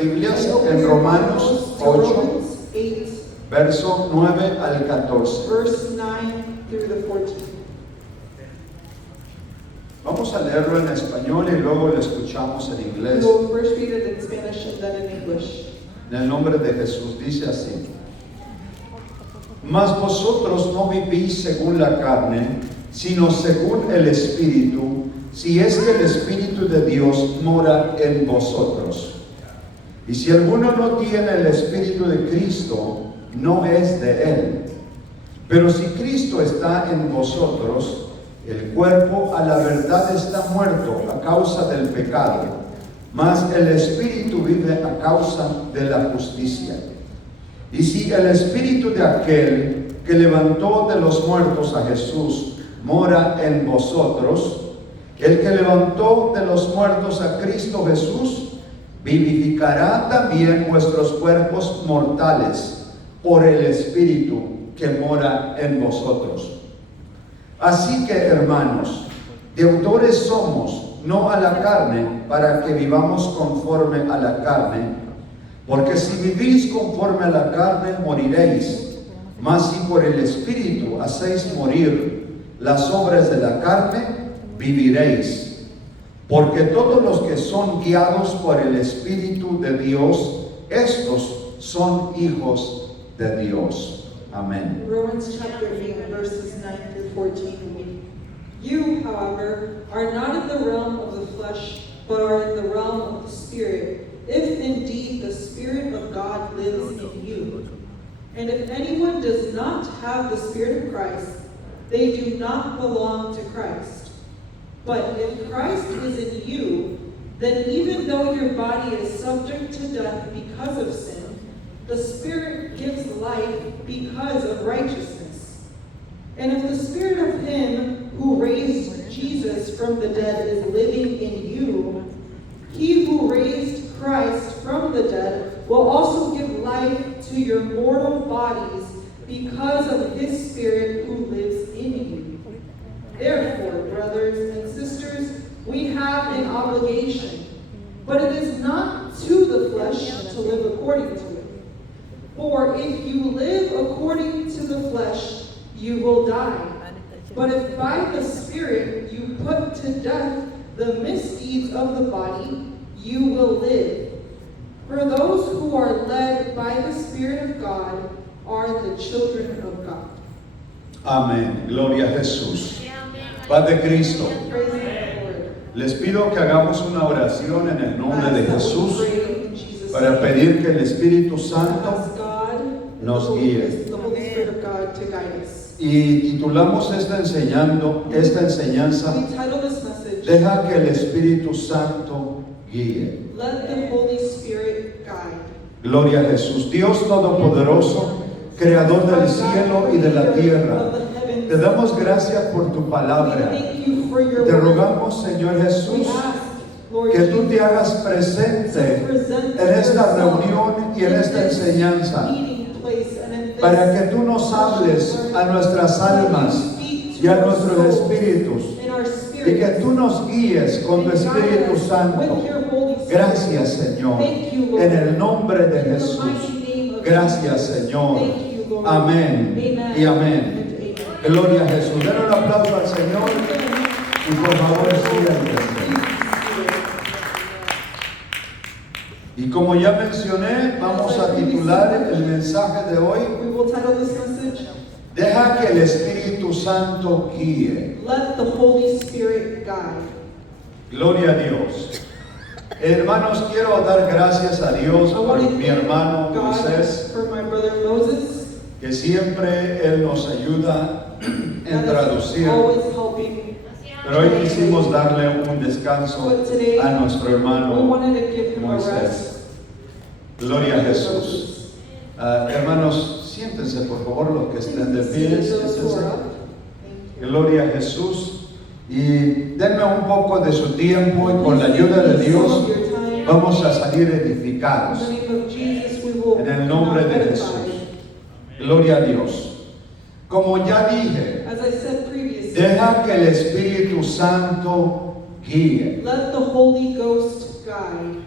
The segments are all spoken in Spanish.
Biblias en Romanos 8, verso 9 al 14. Verse 9 through the 14. Vamos a leerlo en español y luego lo escuchamos en We inglés. will first read it in Spanish and then in English. En el nombre de Jesús dice así: Mas vosotros no vivís según la carne, sino según el Espíritu, si es que el Espíritu de Dios mora en vosotros. Y si alguno no tiene el Espíritu de Cristo, no es de él. Pero si Cristo está en vosotros, el cuerpo a la verdad está muerto a causa del pecado, mas el Espíritu vive a causa de la justicia. Y si el Espíritu de aquel que levantó de los muertos a Jesús mora en vosotros, el que levantó de los muertos a Cristo Jesús vivificará también vuestros cuerpos mortales por el Espíritu que mora en vosotros. Así que, hermanos, deudores somos, no a la carne, para que vivamos conforme a la carne, porque si vivís conforme a la carne, moriréis. Mas si por el Espíritu hacéis morir las obras de la carne, viviréis. Porque todos los que son guiados por el Espíritu de Dios, estos son hijos de Dios. Amén. Romans chapter 8, verses 9 through 14. You, however, are not in the realm of the flesh, but are in the realm of the Spirit, if indeed the Spirit of God lives in you. And if anyone does not have the Spirit of Christ, they do not belong to Christ. But if Christ is in you, then even though your body is subject to death because of sin, the Spirit gives life because of righteousness. And if the Spirit of Him who raised Jesus from the dead is living in you, He who raised Christ from the dead will also give life to your mortal bodies because of His Spirit who lives in you. Therefore, brothers and sisters, we have an obligation, but it is not to the flesh to live according to it. For if you live according to the flesh, you will die. But if by the Spirit you put to death the misdeeds of the body, you will live. For those who are led by the Spirit of God are the children of God. Amén. Gloria a Jesús. Paz de Cristo. Praise the Lord. Les pido que hagamos una oración en el nombre de Ask that we Jesús pray in Jesus' para name. pedir que el Espíritu Santo Ask God, nos the guíe. Holy Spirit of God to guide us. Y titulamos esta enseñanza, We title this message, Deja que el Espíritu Santo guíe. Let the Holy Spirit Guide. Gloria a Jesús. Dios Todopoderoso, Creador del cielo y de la tierra, te damos gracias por tu palabra. Te rogamos, Señor Jesús, que tú te hagas presente en esta reunión y en esta enseñanza, para que tú nos hables a nuestras almas y a nuestros espíritus, y que tú nos guíes con tu Espíritu Santo. Gracias, Señor, en el nombre de Jesús. Gracias, Señor. Amén y amén. Gloria a Jesús. Den un aplauso al Señor y por favor siéntense. Y como ya mencioné, vamos a titular el mensaje de hoy, We will title this message, Deja que el Espíritu Santo guíe. Let the Holy Spirit Guide. Gloria a Dios. Hermanos, quiero dar gracias a Dios I por want to mi thank hermano God Moisés, for my brother Moses, que siempre él nos ayuda en that is traducir. always helping. Pero hoy quisimos darle un descanso But today, a nuestro we hermano wanted to give him a Moisés. rest. Gloria a Jesús. Hermanos, siéntense por favor los que estén de pie. Those who Siéntense. are up. Thank you. Gloria a Jesús. Y denme un poco de su tiempo y con la ayuda de Dios vamos a salir edificados. In the name of Jesus, we will En el nombre de edify. Jesús. Gloria a Dios. Como ya dije, As I said previously, deja que el Espíritu Santo guíe. let the Holy Ghost guide.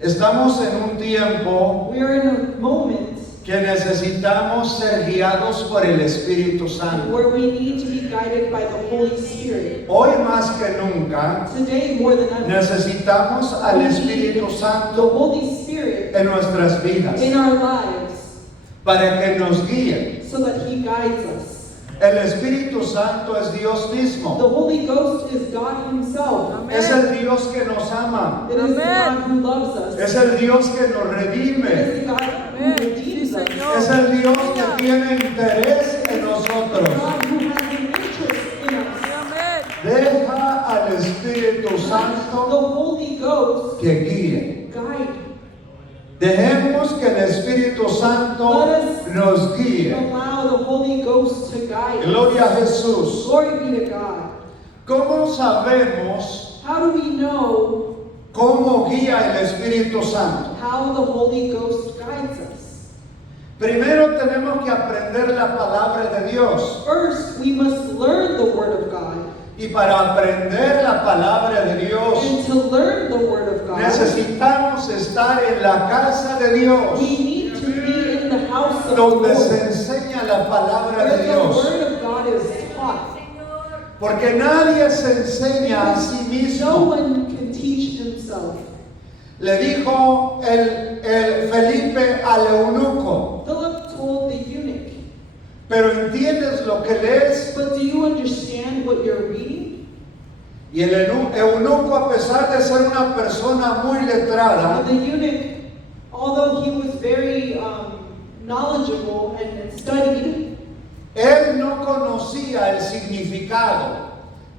Estamos en un tiempo We are in a moment que necesitamos ser guiados por el Espíritu Santo. where we need to be guided by the Holy Spirit. Hoy más que nunca Today, more than ever, necesitamos al Espíritu the Santo Holy Spirit en nuestras vidas in our lives para que nos guíe. so that He guides us. El Espíritu Santo es Dios The mismo. Holy Ghost is God Himself. Es el Dios que nos ama. It is the God who loves us. Es el Dios que nos It redime. is the God who redeems us. Es el Dios que tiene interés en nosotros. God who has an interest in us. Deja al Espíritu The Santo Holy Ghost que guíe. guide. Dejemos que el Espíritu Santo nos guíe. Allow the Holy Ghost to guide us. Gloria a Jesús. Glory be to God. ¿Cómo sabemos How do we know cómo guía el Espíritu Santo? how the Holy Ghost guides us? Primero tenemos que aprender la palabra de Dios. First, we must learn the Word of God. Y para aprender la palabra de Dios, And to learn the Word of God, necesitamos estar en la casa de Dios, we need to be in the house of the donde se Lord, enseña la palabra where de the Dios. Word of God is taught. Porque nadie se enseña a sí No mismo. one can teach himself. Le dijo el Felipe al eunuco, Philip told the eunuch, pero ¿entiendes lo que lees? but do you understand what you're reading? Y el eunuco, a pesar de ser una persona muy letrada, And the eunuch, although he was very knowledgeable and studied, él no conocía el significado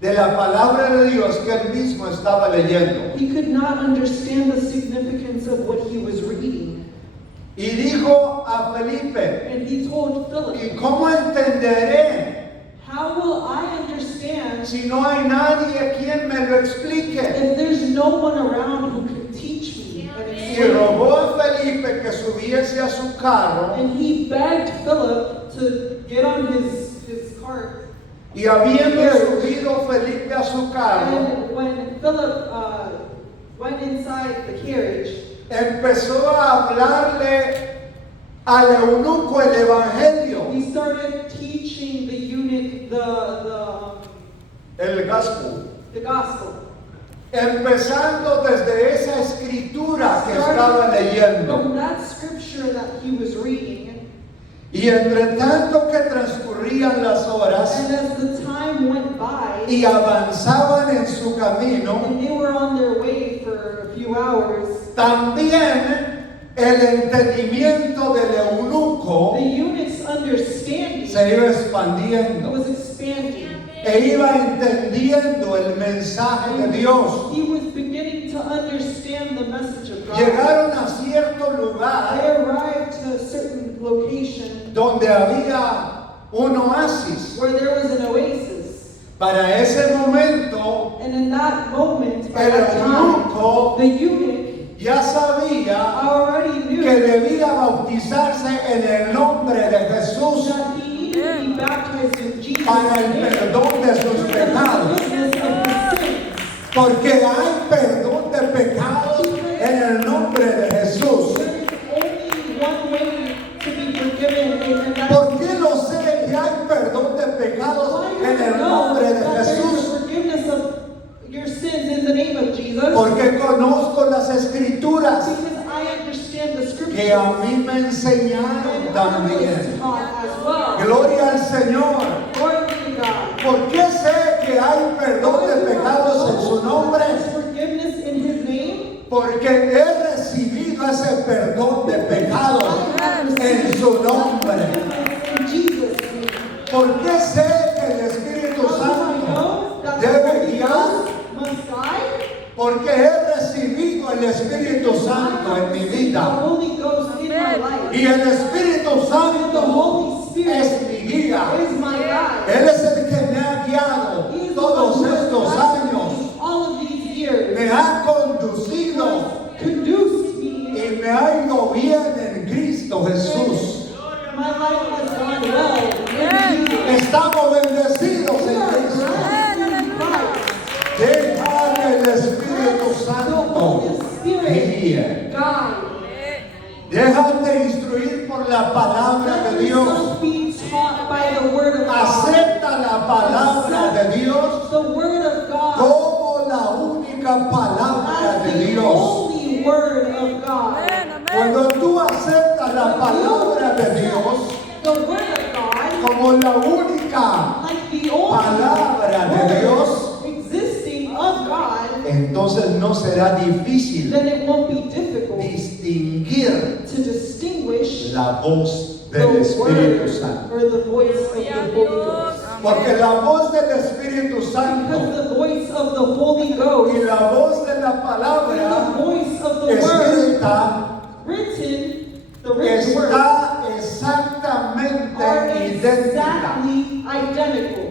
de la palabra de Dios que él mismo estaba leyendo. he could not understand the significance of what he was reading. Y dijo a Felipe, And he told ¿y Philip, cómo entenderé how will I understand si no hay nadie quien me lo explique? if there's no one around who can teach me and Y explain? rogó a Felipe que subiese a su carro, And he begged Philip to get on his cart. y habiendo subido Felipe a su carro, And when Philip went inside the carriage, empezó a hablarle al eunuco el evangelio, he started teaching the eunuch el gospel, the gospel. empezando desde esa escritura que estaba leyendo. From that scripture that he was reading, Y entre tanto que transcurrían las horas and as the time went by, y avanzaban en su camino, and they were on their way for a few hours, también el entendimiento del eunuco the eunuch's understanding se iba expandiendo was expanding. e iba entendiendo el mensaje de Dios. He was beginning to understand the message of God. Llegaron a cierto They lugar arrived to a certain location donde había un oasis. where there was an oasis. Para ese momento, And in that moment, by el that time, eunuco the eunuch ya sabía already knew que debía bautizarse en el nombre de Jesús that he needed to be baptized in Jesus' para el name. perdón de sus For the pecados. forgiveness of his sins. Porque hay perdón de pecados en el nombre de Jesús. There is only one way to be forgiven, and that's ¿Por qué lo sé que hay perdón de pecados why do en you el know nombre de that there is Jesús? forgiveness of your sins in the name of Jesus. Porque conozco las escrituras Because I understand the scriptures. que a mí me enseñaron And I was también. taught as well. Gloria al Señor. Glory be to God. ¿Por qué sé que hay perdón de pecados en su nombre? There's forgiveness in His name. Porque he recibido ese perdón de pecados en su nombre. In Jesus' name. ¿Por qué sé que el Espíritu How do I Santo know that the debe Holy guiar? Ghost must guide? Porque he recibido el Espíritu Santo en mi The vida. Holy Ghost in my life. Y el Espíritu The Santo Holy Spirit es mi guía. is my guide. Él es el que me ha guiado He is the todos one who has estos guided años. me all of these years. Me ha conducido Conduced me. y me ha ido bien en Cristo Jesús. My life has gone well. In Jesus. Estamos bendecidos We en are Cristo. blessed in Christ. Deja que el Espíritu The Santo Holy me Spirit guíe. Déjate instruir por la palabra Let de Dios. yourself be taught by the word of God. Acepta la palabra de Dios The word of God como la única palabra as de the Dios. only word of God. Cuando tú aceptas la palabra de Dios The word of God, como la única like the only palabra de Dios, word existing of God, entonces no será difícil then it won't be difficult distinguir to distinguish la voz the del Espíritu word Santo. or the voice of the Holy Ghost. Porque la voz del Espíritu Santo Because the voice of the Holy Ghost y la voz de la and the palabra voice of the word escrita written, the written word, está exactamente are idéntica. exactly identical.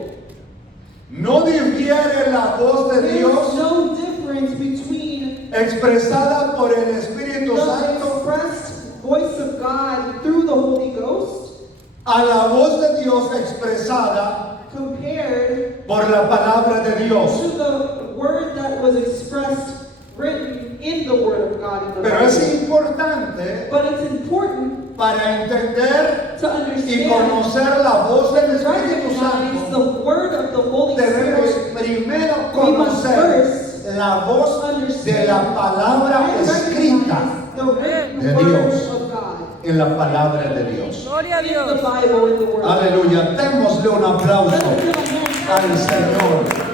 No difiere la voz de There is Dios no difference between expresada por el Espíritu the Santo expressed voice of God through the Holy Ghost a la voz de Dios expresada compared por la palabra de Dios. to the word that was expressed, written in the Word of God in the Pero es Bible. importante But it's important para entender to y understand conocer la voz del and Espíritu recognize Santo. the Word of the Holy Debemos Spirit. primero We must conocer first la voz de understand la palabra and escrita recognize the written de Word Dios. of God en la palabra de Dios. Gloria a in the Dios. Bible, in the Word. Aleluya. Démosle un aplauso Let's give a hand al Señor.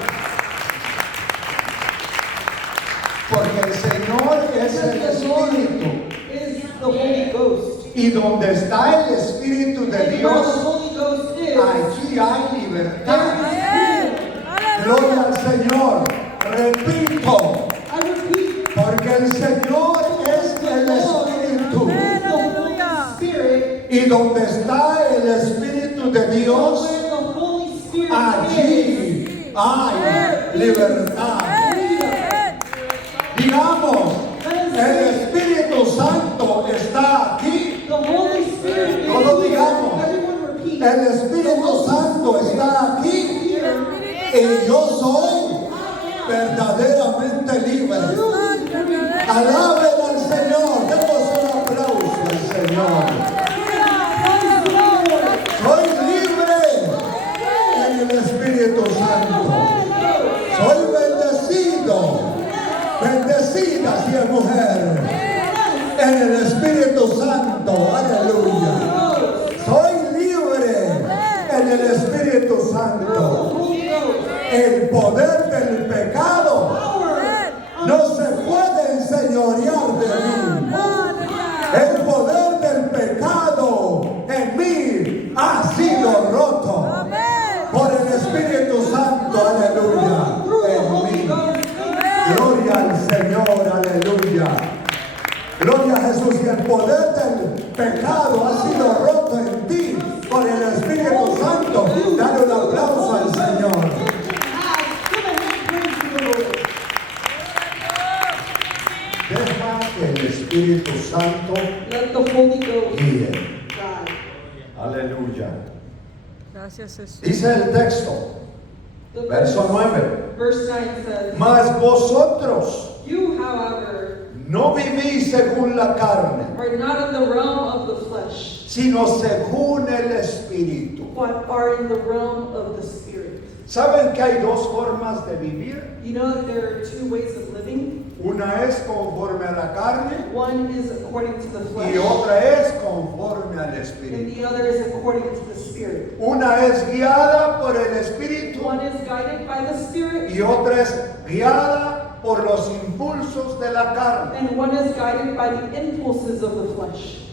Porque el Señor es el because the Lord Espíritu. is the Holy Ghost. Y donde está el Espíritu de And where the Dios, Holy Ghost is, allí hay there libertad. is freedom. Gloria al Señor. Repito, I repeat, porque el Señor es el Espíritu. the Holy Spirit, Y donde está el Espíritu de Dios, where the Holy Spirit is, allí hay libertad. Digamos, el Espíritu Santo está aquí. the Holy Spirit is Todos here. digamos, Everyone repeat. El Espíritu Santo está aquí y yo soy verdaderamente libre. Alaben al Señor, demos un aplauso al Señor. Soy libre en el Espíritu Santo. Soy bendecido, bendecida si es mujer, en el Espíritu Santo. Aleluya. Soy libre en el Espíritu Santo. El poder del pecado no se puede enseñorear de mí. El poder del pecado en mí ha sido roto por el Espíritu Santo. Aleluya. En mí. Gloria al Señor. Aleluya. Gloria a Jesús. Y el poder del pecado ha sido roto en ti por el Espíritu Santo. Dale un aplauso al Señor. Deja que el Espíritu Santo Let the Holy Ghost guíe. guide. Aleluya. Gracias, Jesús. Dice el texto, The verso 9. Verse 9 says, Mas vosotros You, however, no vivís según la carne, are not in the realm of the flesh, sino según el Espíritu. but are in the realm of the Spirit. ¿Saben que hay dos formas de vivir? You know that there are two ways of living. Una es conforme a la carne One is according to the flesh, y otra es conforme al and Espíritu. the other is according to the Spirit. Una es guiada por el Espíritu One is guided by the Spirit, y otra es guiada por los impulsos de la carne. and one is guided by the impulses of the flesh.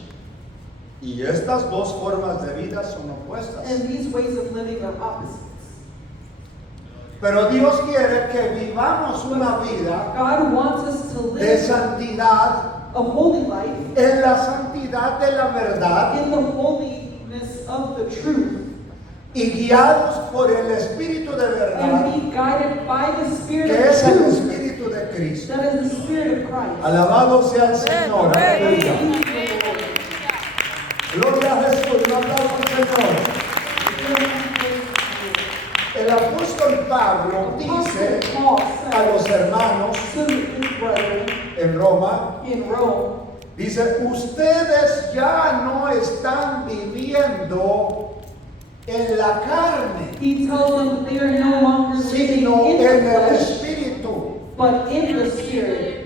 Y estas dos formas de vida son opuestas. And these ways of living are opposites. Pero Dios quiere que vivamos una vida God wants us to de live santidad a holy life en la santidad de la verdad in the holiness of the truth, y guiados por el Espíritu de and verdad, be guided by the Spirit que of es el truth, Espíritu de Cristo. that is the Spirit of Christ. Alabado sea el Señor. Aleluya. Praise the Lord. Gloria a Jesús. Un aplauso al Señor. El apóstol Pablo dice Paul a said los hermanos to his brethren en Roma in Rome Dice, ustedes ya no están viviendo en la carne, He tells them they are no longer living sino in en the el flesh, Espíritu. but in the Spirit.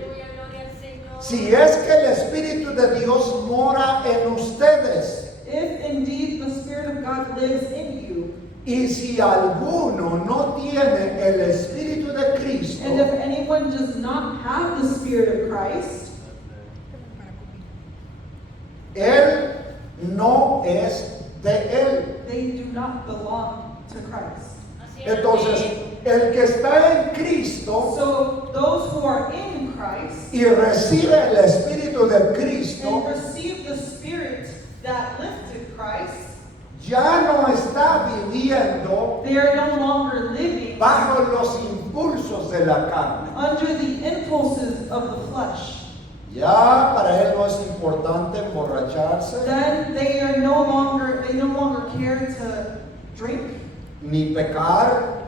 Si es que el Espíritu de Dios mora en ustedes, If indeed the Spirit of God lives in you, y si alguno no tiene el Espíritu de Cristo, and if anyone does not have the Spirit of Christ, él no es de él. they do not belong to Christ. Entonces, el que está en Cristo So those who are in Christ y recibe el Espíritu de and Cristo, receive the Spirit that lifted Christ, ya no está viviendo they are no longer living bajo los impulsos de la carne. under the impulses of the flesh. Ya para él no es importante emborracharse, Then they no longer care to drink, ni pecar,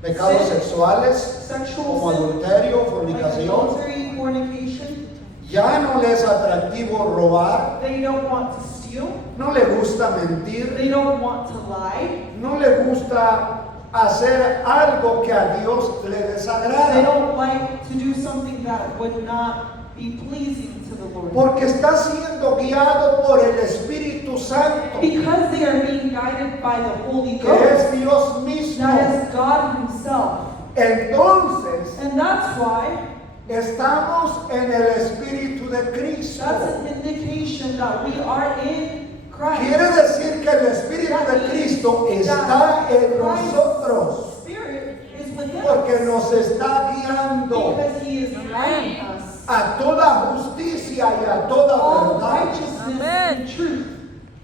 pecados sexuales, sexual como sin, adulterio, like fornicación. adultery, fornication. Ya no le es atractivo robar, They don't want to steal. no le gusta mentir, They don't want to lie. no le gusta hacer algo que a Dios le They desagrada, don't like to do something that would not be pleasing to the Lord. porque está siendo guiado por el Espíritu Santo, Because they are being guided by the Holy que es Ghost. Dios mismo. That is God Himself. Entonces, And that's why estamos en el Espíritu de Cristo. that's an indication that we are in Christ. Quiere decir que el Espíritu de Cristo está en nosotros, Spirit is within porque us. nos está guiando Because He is guiding us. a toda justicia y a toda All verdad righteousness Amen. and truth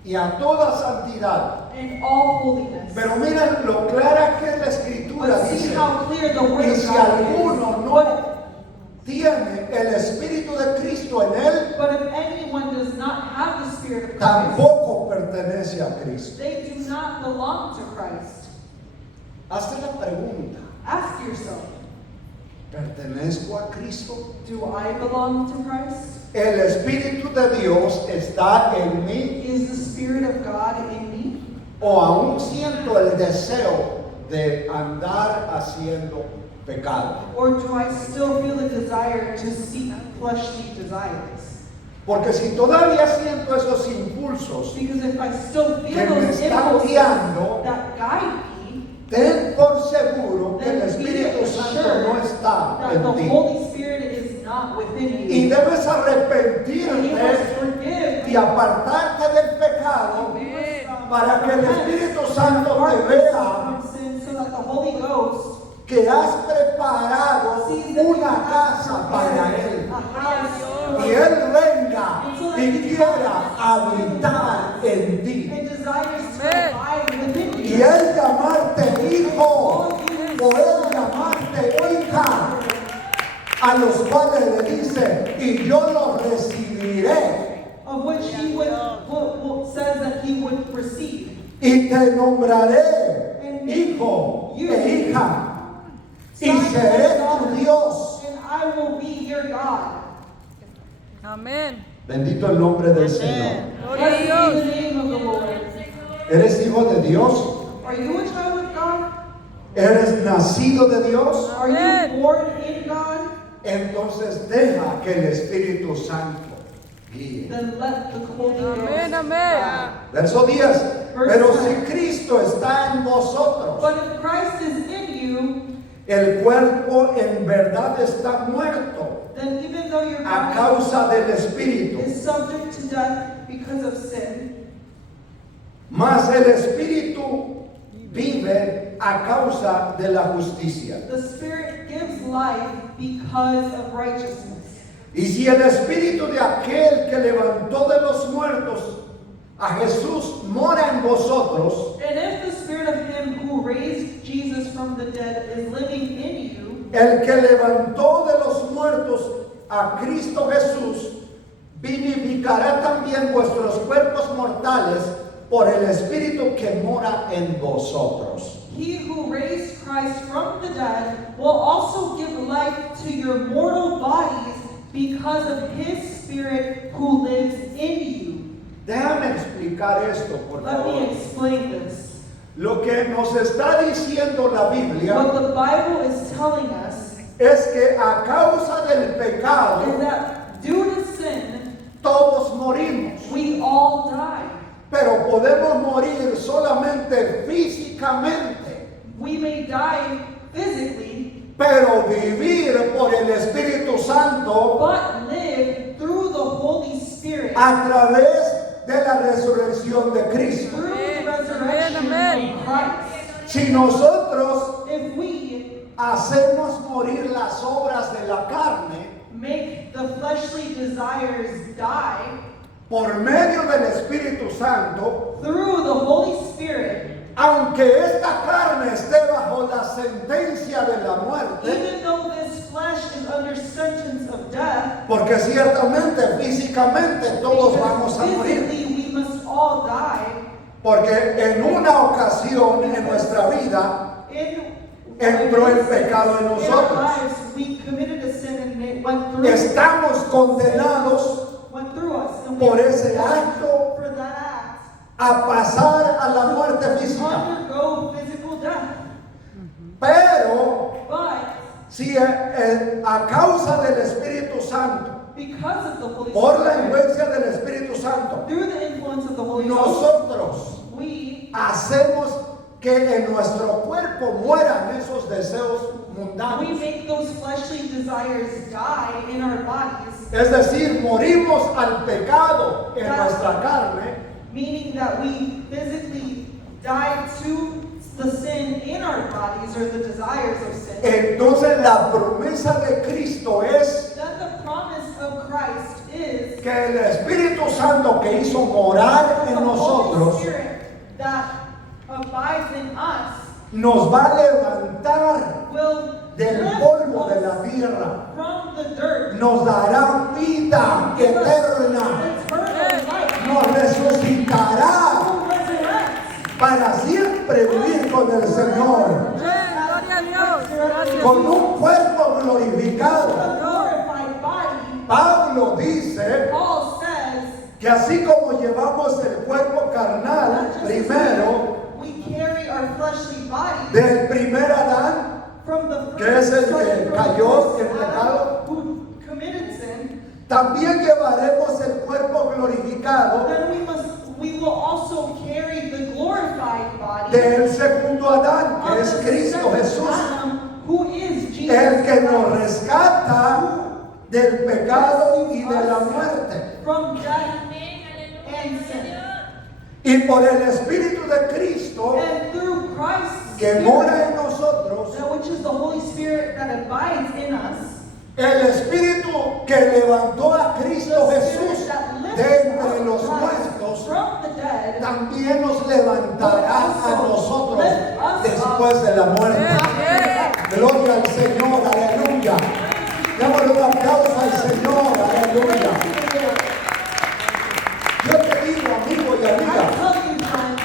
y a toda santidad. and all holiness. Pero miren lo clara que es la Escritura, But see dice, how clear the word y of si God alguno is. no tiene el Espíritu de Cristo en él, But if anyone does not have the Spirit of Christ, tampoco pertenece a Cristo. they do not belong to Christ. Hazte la pregunta, Ask yourself, ¿pertenezco a Cristo? do I belong to Christ? ¿El Espíritu de Dios está en mí? Is the Spirit of God in me? ¿O aún siento el deseo de andar haciendo pecado? Or do I still feel a desire to seek fleshly desires? Porque si todavía siento esos impulsos, Because if I still feel Que me those están impulses guiando, that guide me, ten por seguro que el then be Espíritu Santo no assured está that en the ti. Holy Spirit is not within Y you. debes And you arrepentirte must forgive y apartarte del pecado para que el Espíritu Santo te vea from sin so that the Holy Ghost que has preparado sees that una casa para Él. a house Y Él venga y quiera habitar en ti. and desires to abide within Y you. Él llamarte hijo o Él llamarte hija, a los cuales le dice, y yo los recibiré Of which he says that he would receive. y te nombraré hijo e hija y seré tu Dios. And I will be your God. Amén. Bendito el nombre del Señor. Gloria a Blessed be Dios. the name of the Lord. ¿Eres hijo de Dios? Are you a child of God? ¿Eres nacido de Dios? Are you Amen. born in God? Entonces deja que el Espíritu Santo guíe. Then let the Holy Ghost Amén, amén. guide. Verso 10. Pero si Cristo está en vosotros, But if Christ is in you, el cuerpo en verdad está muerto then even though your a body causa del Espíritu, is subject to death because of sin, mas el Espíritu vive a causa de la justicia. the Spirit gives life because of righteousness. Y si el Espíritu de aquel que levantó de los muertos a Jesús mora en vosotros, And if the Spirit of Him who raised Jesus from the dead is living in you, el que levantó de los muertos a Cristo Jesús, vivificará también vuestros cuerpos mortales por el Espíritu que mora en vosotros. He who raised Christ from the dead will also give life to your mortal bodies because of His Spirit who lives in you. Déjame explicar esto, por Let me favor. explain this. Lo que nos está diciendo la Biblia What the Bible is telling us es que a causa del pecado is that due to sin, todos morimos, we all die. pero podemos morir solamente físicamente, We may die physically, pero vivir por el Espíritu Santo but live through the Holy Spirit, a través de la resurrección de Cristo. through the Amen, resurrection amen. of Christ. Si nosotros If we hacemos morir las obras de la carne make the fleshly desires die por medio del Espíritu Santo, through the Holy Spirit, aunque esta carne esté bajo la sentencia de la muerte, even though this flesh is under sentence of death, porque ciertamente físicamente todos vamos a morir, physically we must all die. porque en una ocasión en nuestra vida entró el pecado en In our nosotros. lives, we committed a sin and it went through. Estamos condenados Went through us. And we por ese acto for that act a pasar a la muerte to física. undergo physical death. Pero But si a causa del Espíritu Santo, because of the Holy por la Spirit, influencia del Espíritu Santo, through the influence of the Holy Ghost, nosotros we hacemos que en nuestro cuerpo mueran esos deseos mundanos. make those fleshly desires die in our bodies, Es decir, morimos al pecado en nuestra carne, meaning that we physically die to the sin in our bodies or the desires of sin. entonces la promesa de Cristo es Then the promise of Christ is que el Espíritu Santo que hizo morar the en Holy nosotros Spirit that abides in us nos va a levantar will del lift polvo de us la tierra, from the dirt, nos dará vida give us eterna, eternal life, nos resucitará will resurrect para siempre vivir con el Señor, Gloria a Dios. Gracias. con un cuerpo a glorificado. glorified body. Pablo dice Paul says que así como llevamos el cuerpo carnal that just as primero we carry our fleshly body del primer Adán, from the que es el que from cayó the en first pecado, Adam who committed sin, también llevaremos el cuerpo glorificado then we will also carry the glorified body del segundo Adán, que of es the Cristo second Jesús, Adam, who is Jesus el que nos Christ, rescata del pecado y de la muerte. from death and sin. Y por el Espíritu de Cristo And through Christ's que Spirit, mora en nosotros, that which is the Holy Spirit that abides in us, el Espíritu que levantó a Cristo the Jesús Spirit that lifts de entre up los Christ muertos, from the dead, también nos levantará a nosotros después de la muerte. Gloria al Señor, aleluya. Démosle un aplauso al Señor, aleluya. Yo te digo, amigo y I amiga, tell you, friends,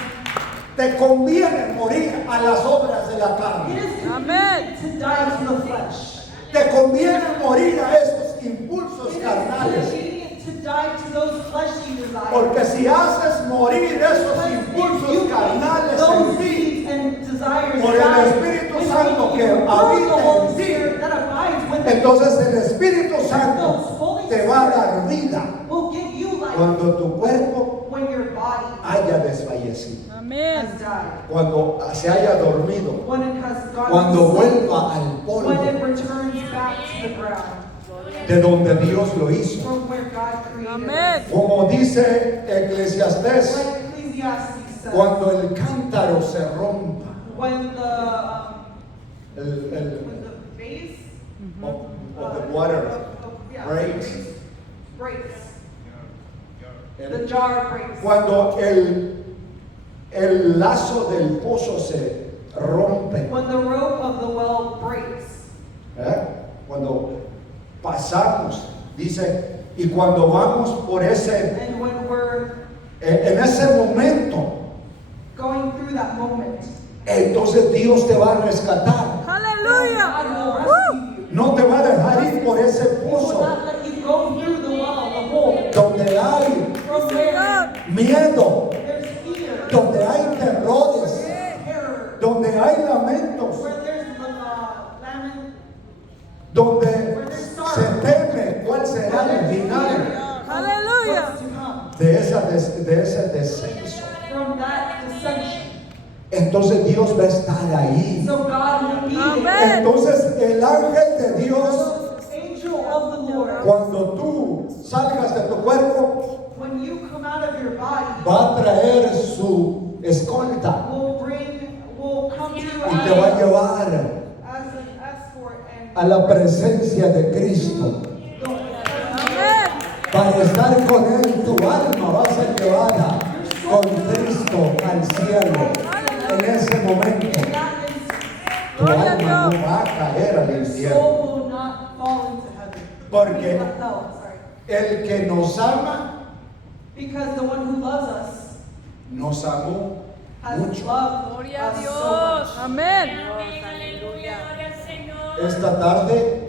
te conviene morir a las obras de la it carne. is Amen. convenient to die to the flesh. Te conviene morir a esos impulsos It is carnales. convenient to die to those fleshly desires. Porque si haces morir esos Because if impulsos you carnales make those en ti, deeds and desires por el die Espíritu within Santo you, que through habita the Holy en ti, Spirit that abides within entonces el Espíritu Santo te va a dar vida you, will give you life cuando tu cuerpo when your body haya desfallecido, Amén. has died, cuando se haya dormido, when it has gone cuando to sleep, vuelva al when it polvo returns back to the ground de donde Dios lo hizo. from where God created Amén. us. Como dice Eclesiastés, Like Ecclesiastes says, cuando el cántaro se rompa, when el when the vase of the water yeah, breaks. breaks, the jar breaks. Cuando el lazo del pozo se rompe, When the rope of the well breaks, cuando pasamos, dice, y cuando vamos por ese, and when we're en ese momento, going through that moment, entonces Dios te va a rescatar. God Aleluya. will rescue you. No te va a dejar ir por ese He will pozo not let you go through the well, the hole miedo, there's fear, donde hay terrores, terror, donde hay lamentos, where there's lament, donde se teme cuál será el final Aleluya. what's to come. de ese descenso. From that descension. Entonces Dios va a estar ahí. So God will be Amen. there. Entonces el ángel de Dios, Angel of the Lord, cuando tú salgas de tu cuerpo, when you come out of your body, va a traer su escolta will come to you y te va a llevar as an escort and a la presencia de Cristo. Amén. Para estar con Él, tu alma va a ser llevada con Cristo al cielo. En ese momento, tu alma no va a caer al your infierno. soul will not fall into heaven. Porque Not hell, sorry. el que nos ama, Because the one who loves us nos amó has mucho. loved Gloria a us so Dios. much. Amén. Esta tarde,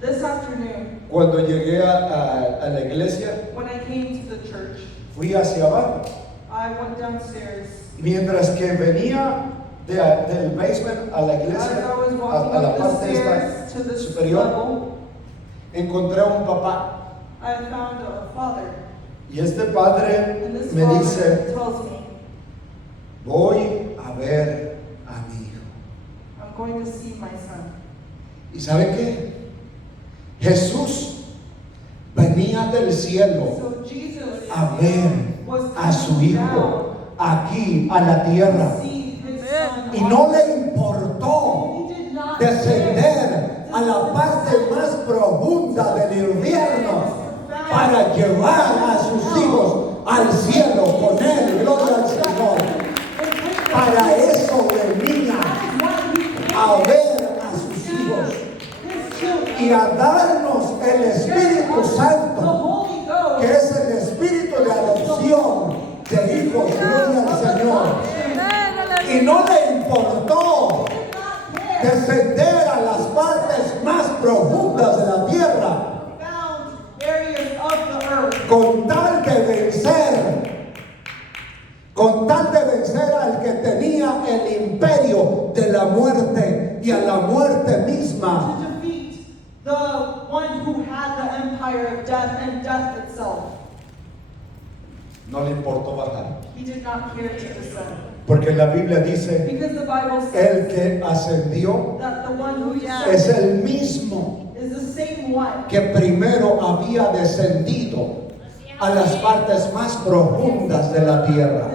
This afternoon, cuando llegué a la iglesia, when I came to the church, fui hacia abajo. I went downstairs. Mientras que venía del basement a la As iglesia, I was a walking la up the parte stairs to esta this superior, level, encontré a un papá. I found a father. Y este padre And this me father dice, tells me, voy a ver a mi hijo. I'm going to see my son. ¿Y sabe qué? Jesús venía del cielo So Jesus a ver was a su coming hijo aquí a la tierra. to see his son. Y no le importó He did not descender a la parte más profunda del infierno para llevar a sus hijos al cielo con él. Gloria al Señor. Para eso venía a ver a sus hijos y a darnos el Espíritu The Santo, Holy Ghost. que es el espíritu de adopción de hijos. Gloria al Señor. Amén. Y no le importó descender a las partes más profundas de la tierra Found areas of the earth. con tal de vencer al que tenía el imperio de la muerte y a la muerte misma. To defeat the one who had the empire of death and death itself. No le importó bajar, He did not care to descend. porque la Biblia dice, Because the Bible el says que ascendió that the one who es descended el mismo is the same one que primero había descendido a las partes más profundas de la tierra.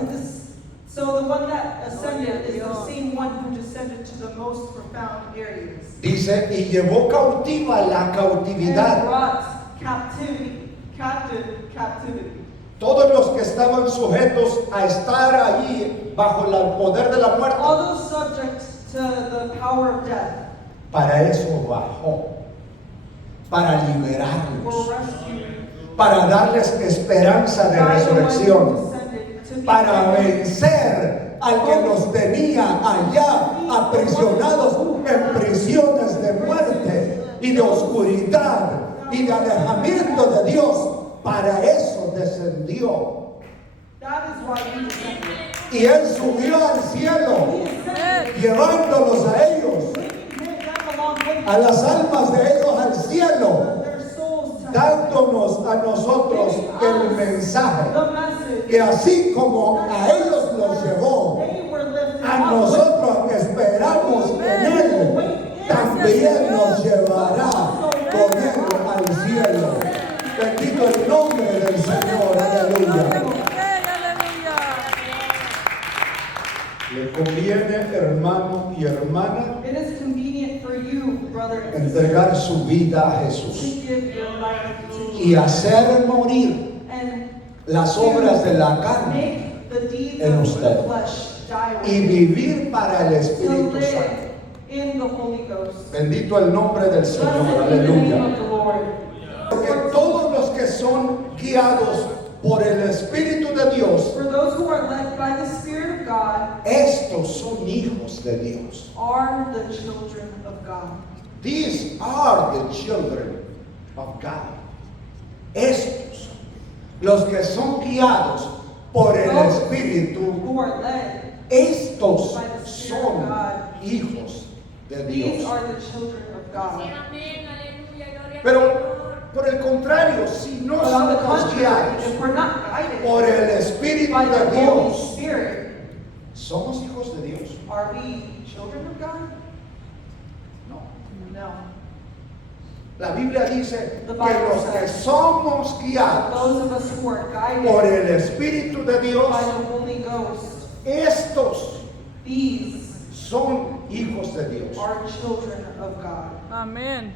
So the one that ascended is the same one who descended to the most profound areas. Dice, y llevó cautiva la And cautividad brought captivity. todos los que estaban sujetos a estar allí bajo el poder de la muerte. All those subject to the power of death Para eso bajó, para were liberarlos, rescued. para darles esperanza de by the one who resurrección, descended to be para ready. vencer al que los tenía allá aprisionados en prisiones de muerte y de oscuridad y de alejamiento de Dios. Para eso descendió. That is why he descended. Y Él subió al cielo, He descended, llevándolos a ellos, bringing them along with him, a las almas de ellos al cielo, their souls to heaven. dándonos a nosotros el mensaje, The message, que así como a ellos los llevó, they were lifted a up nosotros que esperamos en Él, también nos llevará con Él al cielo. Bendito el nombre del Señor, aleluya. Aleluya. Le conviene, hermano y hermana, It is convenient for you, brother and sister, entregar su vida a to Jesús give your life to y hacer morir and las obras de la carne make the deeds en of usted. the flesh die y with vivir para el to Espíritu Santo. live in the Holy Ghost. Bendito el nombre del Señor, Blessed be the name aleluya. of the Lord. Porque todos los que son guiados por el Espíritu de Dios, For those who are led by the Spirit of God estos son hijos de Dios. are the children of God. These are the children of God. Estos, los que son guiados por el those Espíritu, who are led, estos by the Spirit of son God. hijos de These Dios. are the children of God. Pero por el contrario, si no But on the somos contrary, guiados if we're not guided por el Espíritu by the de Holy Dios, Spirit, ¿somos hijos de Dios? are we children of God? No. No. La Biblia dice The que Bible los que says, somos guiados Those of us who are guided por el Espíritu de Dios, by the Holy Ghost, estos these son hijos de Dios. are children of God. Amén.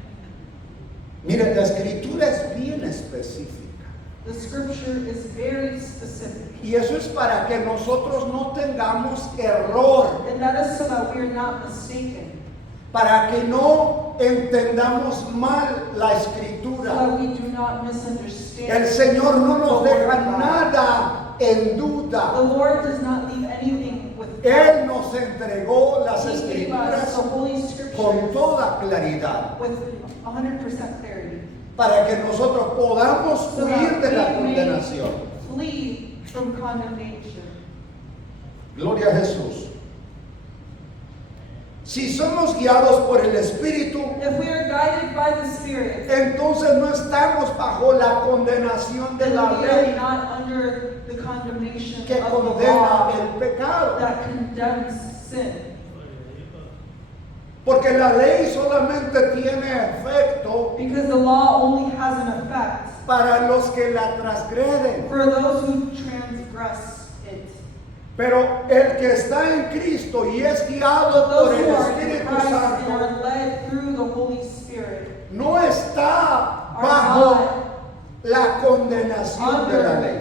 Miren, la escritura es bien específica. The scripture is very specific. Y eso es para que nosotros no tengamos error, And that is so that we are not mistaken, para que no entendamos mal la so escritura. that we do not El misunderstand. Señor no nos the word deja of God. nada en The duda. Lord does not leave anything with Él nos entregó las He gave us escrituras the Holy con Scriptures toda claridad, with 100% clarity, para que nosotros podamos so huir de la that we condenación. may flee from condemnation. Gloria a Jesús. Si somos guiados por el Espíritu, If we are guided by the Spirit, entonces no estamos bajo la condenación de then la we are ley not under the condemnation que of the condena law el pecado. that condemns sin. Porque la ley solamente tiene efecto Because the law only has an effect para los que la transgreden. for those who transgress it. Pero el que está en Cristo y es guiado por Those el who are in Espíritu Christ and Santo are led through the Holy Spirit no está are bajo not la condenación de la ley.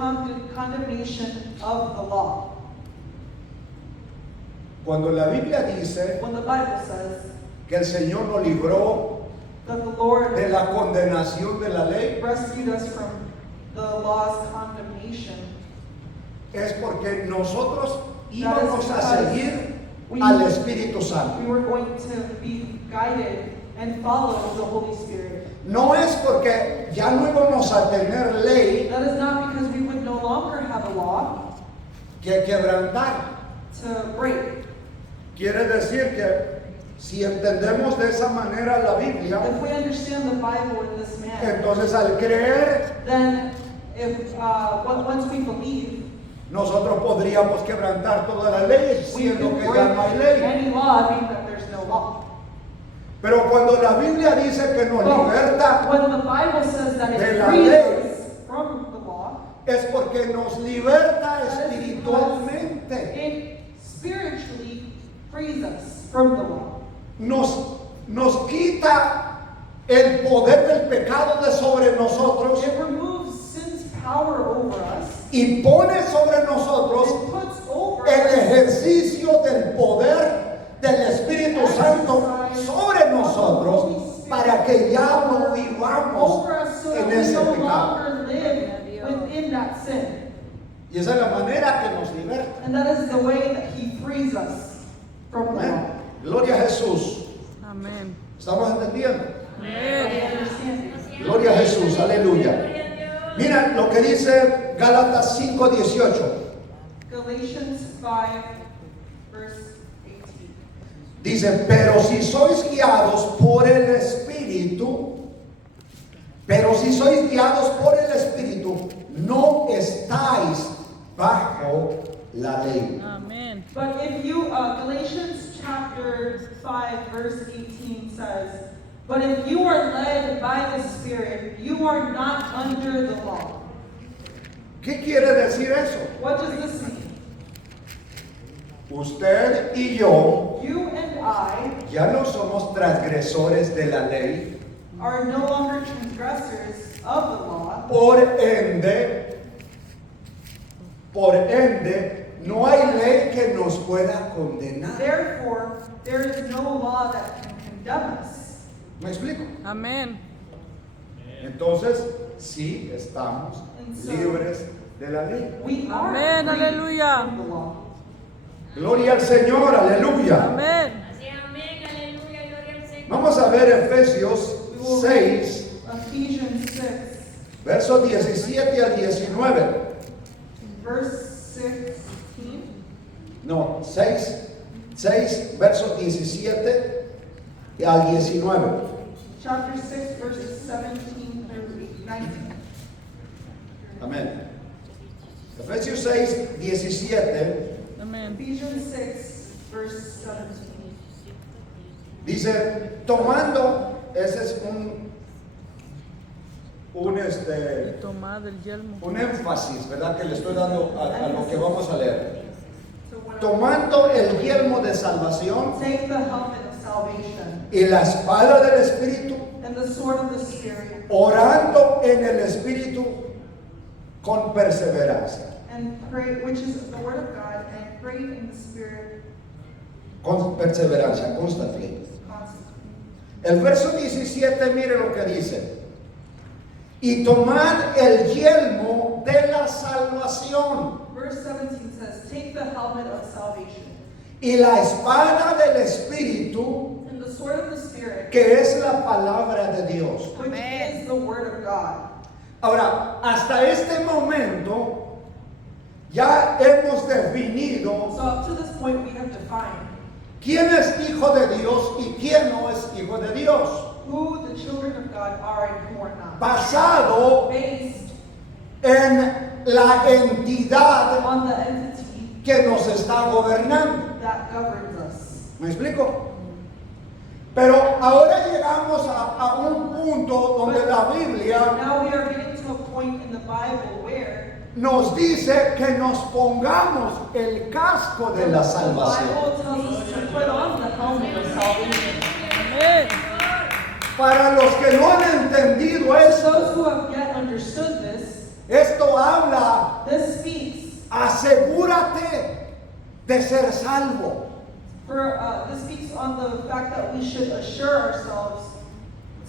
under the condemnation of the law. Cuando la Biblia dice When the Bible says que el Señor nos libró that the Lord de la condenación de la ley, rescued us from the law's condemnation, es porque nosotros that is íbamos a because seguir we- al Espíritu Santo. we were going to be guided and follow the Holy Spirit. No es porque ya no íbamos a tener ley That is not because we would no longer have a law que quebrantar. to break. Quiere decir que si entendemos de esa manera la Biblia, If we understand the Bible in this manner, entonces al creer then if once we believe, nosotros podríamos quebrantar todas las leyes, we siendo can que break ya no hay ley. any law, meaning that there's no law. Pero cuando la Biblia dice que nos But liberta, when the Bible says that de it la frees ley, us from the law, es porque nos liberta that is espiritualmente. because it spiritually frees us from the law. Nos quita el poder del pecado de sobre nosotros It removes sin's power over us. y pone sobre nosotros It puts over el us ejercicio del poder del Espíritu Santo sobre nosotros para que ya no vivamos over us so that en we ese no pecado. longer live within that sin. Y esa es la manera que nos liberta. And that is the way that He frees us from the law. Amén. Gloria a Jesús. Amén. ¿Estamos entendiendo? Amén. We understand it. Gloria a Jesús. Aleluya. Mira lo que dice Gálatas 5:18. Galatians 5, verse 18. Dice, pero si sois guiados por el Espíritu, no estáis bajo la ley. Amén. But if you, Galatians chapter 5, verse 18 says, but if you are led by the Spirit, you are not under the law. ¿Qué quiere decir eso? What does this mean? Usted y yo You and I ya no somos transgresores de la ley. are no longer transgressors of the law. Por ende, no hay ley que nos pueda condenar. Therefore, there is no law that can condemn us. ¿Me explico? Amén. Entonces, sí estamos And so- libres de la ley. We are Amén, free aleluya. from the law. Gloria al Señor, aleluya. Amén. Así, amén, aleluya, gloria al Señor. Vamos a ver Efesios We will read 6, Ephesians 6, versos 17 al 19. verse 16. No, 6, versos 17 al 19. Chapter 6, verses 17 through 19. Amén. Efesios 6, 17 Amén. Ephesians 6, verse 17. dice, tomando, ese es Tomad el yelmo. un énfasis, ¿verdad? Que le estoy dando a lo que vamos a leer. So when Tomando el yelmo de salvación take the helmet of salvation y la espada del Espíritu, and the sword of the Spirit, orando en el Espíritu con perseverancia. and pray, which is the word of God, and pray in the Spirit Con perseverancia, constantly. constantly. El verso 17, mire lo que dice. Y tomad el yelmo de la salvación Verse 17 says, take the helmet of salvation y la espada del Espíritu, and the sword of the Spirit, que es la palabra de Dios. which is the word of God. Ahora, hasta este momento ya hemos definido So up to this point, we have defined quién es hijo de Dios y quién no es hijo de Dios, who the children of God are and who are not, basado based en la entidad on the entity que nos está gobernando. that governs us. ¿Me explico? Pero ahora llegamos a un punto donde la Biblia Now we are getting to a point in the Bible where nos dice que nos pongamos el casco de la the salvación. Bible tells us to put on the helmet of salvation. Amén. Para los que no han entendido For esto, those who have yet understood this, esto habla, this speaks asegúrate de ser salvo. this speaks on the fact that we should assure ourselves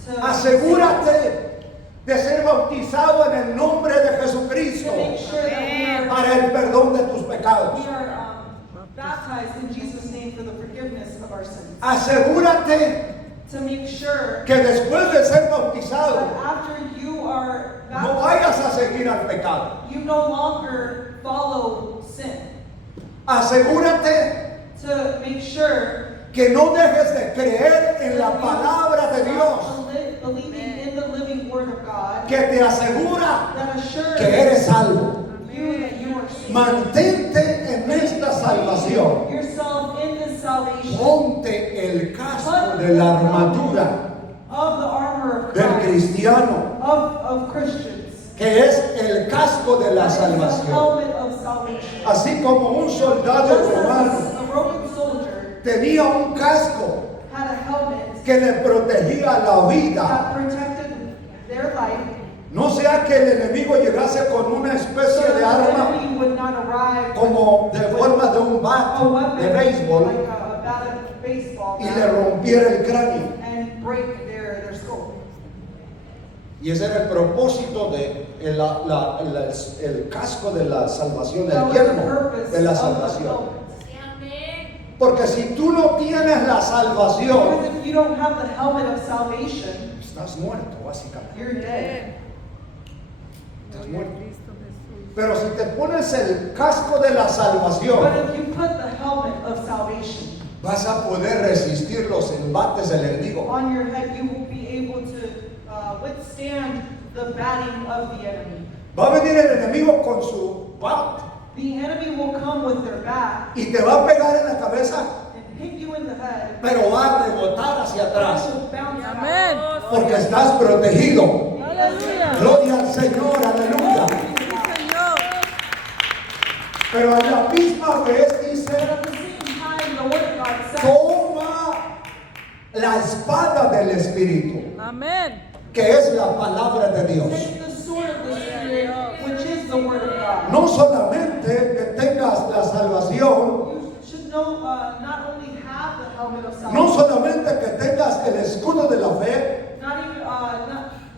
to Asegúrate de ser bautizado en el nombre de Jesucristo make sure that para el perdón de tus pecados. we are baptized in Jesus' name for the forgiveness of our sins. Asegúrate To make sure que después de ser that bautizado after you are no baptized, vayas a seguir al pecado. you no longer follow sin. Asegúrate To make sure que no dejes de creer en la palabra de Dios believing in the living word of God que te asegura that assures que eres salvo. you that you are saved. Mantente en esta salvación. Yourself in this salvation Ponte el casco de la armadura of the armor of del Christ, cristiano, of Christians. que es el casco de la That is the salvación. helmet of salvation. Así como un soldado Just romano as a Roman soldier tenía un casco had a helmet que le protegía la vida, that protected their life, no sea que el enemigo llegase con una so especie that de the arma enemy would not arrive como de forma de un a bat weapon de béisbol like a bat of baseball y le rompiera el cráneo. and break their skull. Y ese era el propósito de el casco de la salvación, That el was the yelmo purpose de la of the salvación. helmet. Sí, amén. Porque si tú no tienes la salvación, Because if you don't have the helmet of salvation, estás muerto básicamente. you're dead. Estás muerto. Cristo Jesús. Pero si te pones el casco de la salvación, But if you put the helmet of salvation vas a poder resistir los embates del enemigo. on your head, you will be able to withstand the batting of the enemy. Va a venir el enemigo con su bat The enemy will come with their bat y te va a pegar en la cabeza, and hit you in the head. pero va a rebotar hacia atrás It will bounce Amén. out. porque estás protegido. Aleluya. Gloria al Señor, aleluya. Sí, Señor. Pero a la misma vez But dice, at the same time, the word of God says, toma la espada del Espíritu, Amén. que es la palabra de Dios. take the sword of the Spirit, which is the word of God. No solamente que tengas la salvación, You should know, not only have the helmet of no salvation, solamente que tengas el escudo de la fe,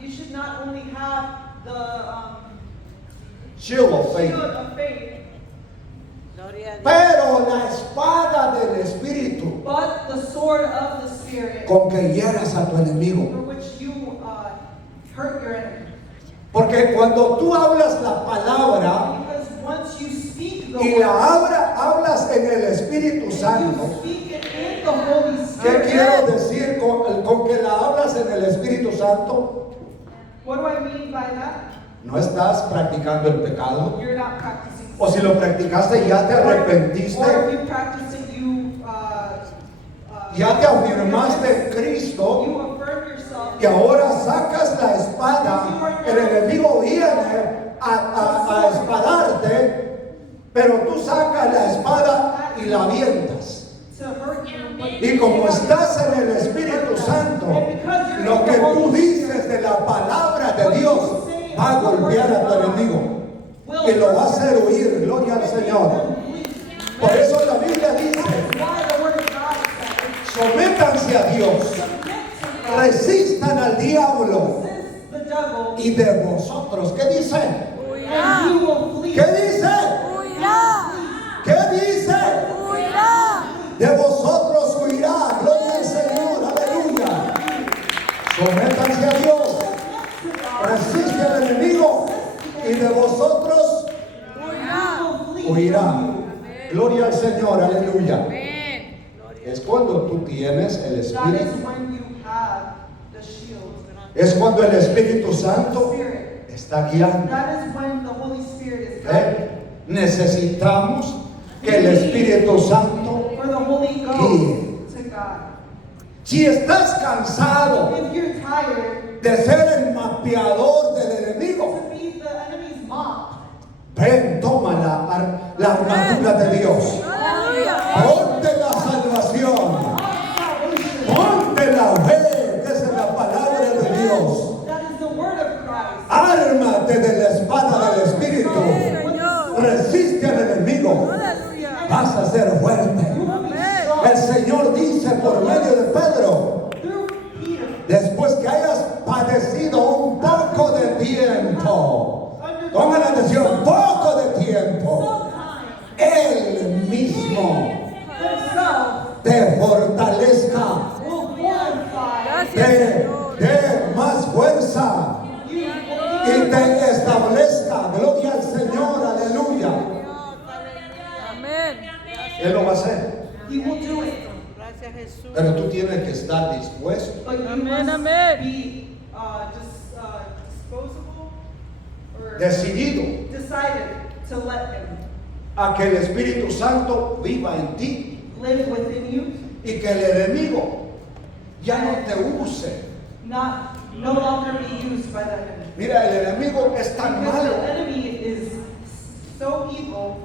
you should not only have the shield of faith, shield of faith, pero la espada del Espíritu, but the sword of the Spirit, con que hieras a tu for enemigo. which you hurt your enemy. Porque cuando tú hablas la palabra, Because once you speak the y word, hablas en el Espíritu and Santo, you speak it in the Holy ¿qué Spirit, quiero decir con que la hablas en el Espíritu Santo? what do I mean by that? No estás practicando el pecado. You're not practicing sin. O si lo practicaste, ya te Or arrepentiste, if you practice it, ya te afirmaste en Cristo. you affirm yourself. Y ahora sacas la espada, el enemigo viene a espadarte, pero tú sacas la espada y la avientas. To hurt you. Y como estás en el Espíritu Santo, lo que tú dices de la palabra de Dios va a golpear a tu enemigo y lo va a hacer huir. Gloria al Señor. Por eso la Biblia dice: Why the word of God says, sométanse a Dios, resistan al diablo resist the devil, y de vosotros. ¿Qué dice? Huirá. and he will flee. ¿Qué dice? Huirá. ¿Qué dice? Huirá. De vosotros huirá. Gloria al Señor. Aleluya. Sométanse a Dios. Resiste al enemigo y de vosotros huirá. Gloria al Señor. Aleluya. Es cuando tú tienes el That is Espíritu. when you have the shield. Es cuando el Espíritu Santo Spirit. está guiando. That is when the Holy Spirit is guiding. Necesitamos que el Espíritu Santo For the Holy guíe. Ghost to God. Si estás cansado If you're tired de ser el mapeador del enemigo, to be the enemy's mom, ven, toma la armadura de Dios. Aleluya. Ponte la salvación. Ponte la fe, que es la palabra de Dios. that is the word of Christ. Ármate de la espada del Espíritu. Señor. Resiste al enemigo. Aleluya. Vas a ser fuerte. Amén. El Señor dice por medio de Pedro: Through Peter, después que hayas padecido un poco de tiempo, pongan atención, poco de tiempo, Él mismo himself te fortalezca, will glorify Gracias, te Señor. dé más fuerza you. y te establezca. Gloria al Señor, aleluya. Amén. Él lo va a hacer, He will do it. Gracias, Jesús. pero tú tienes que estar dispuesto. But you Amén, must amén. be disposable or Decidido decided to let him a que el Espíritu Santo viva en ti live within you, y que el enemigo ya no te use. no longer be used by the enemy. Mira, el enemigo es tan Because the malo enemy is so evil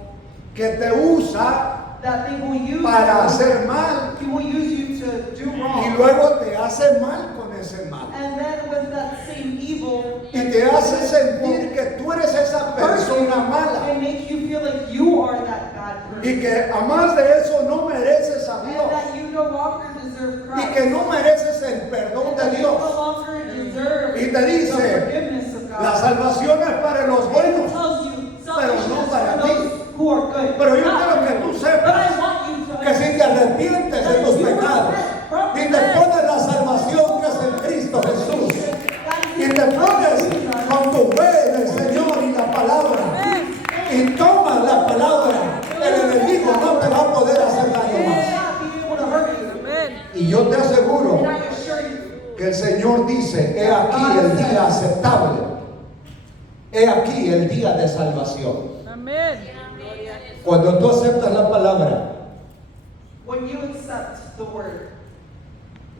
que te usa that they will use para hacer mal he will use you to do y wrong. luego te hace mal con ese mal And then with that same evil, y te hace sentir que tú eres esa persona mala and make you feel like you are that bad person. y que a más de eso no mereces a And Dios that you no longer deserve y Christ. que no mereces el perdón That de you no Dios. longer deserve Y te dice, the forgiveness of God. La salvación es para los buenos, tells you pero no salvation is para for ti. those who are good. Pero yo Not quiero for que you. tú But sepas I want you to que si te arrepientes de tus pecados y te pones la salvación que es en Cristo Jesús y te pones con tu fe en el Señor y la palabra y tomas la palabra, el enemigo no te va a poder hacer daño más. Amén. Y yo te aseguro And I assure you, que el Señor dice: he aquí el día aceptable, he aquí el día de salvación. Amén. Cuando tú aceptas la palabra, when you accept the word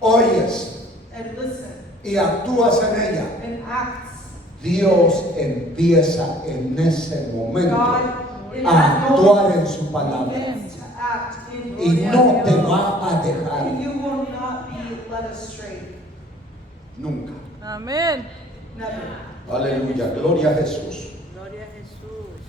oyes and listen y actúas en ella, and acts, Dios empieza en ese momento God in a that actuar moment en su palabra begins to act in y your no te will. va a dejar And you will not be led astray. nunca. Amén. Never. Aleluya, gloria a Jesús. Gloria a Jesús.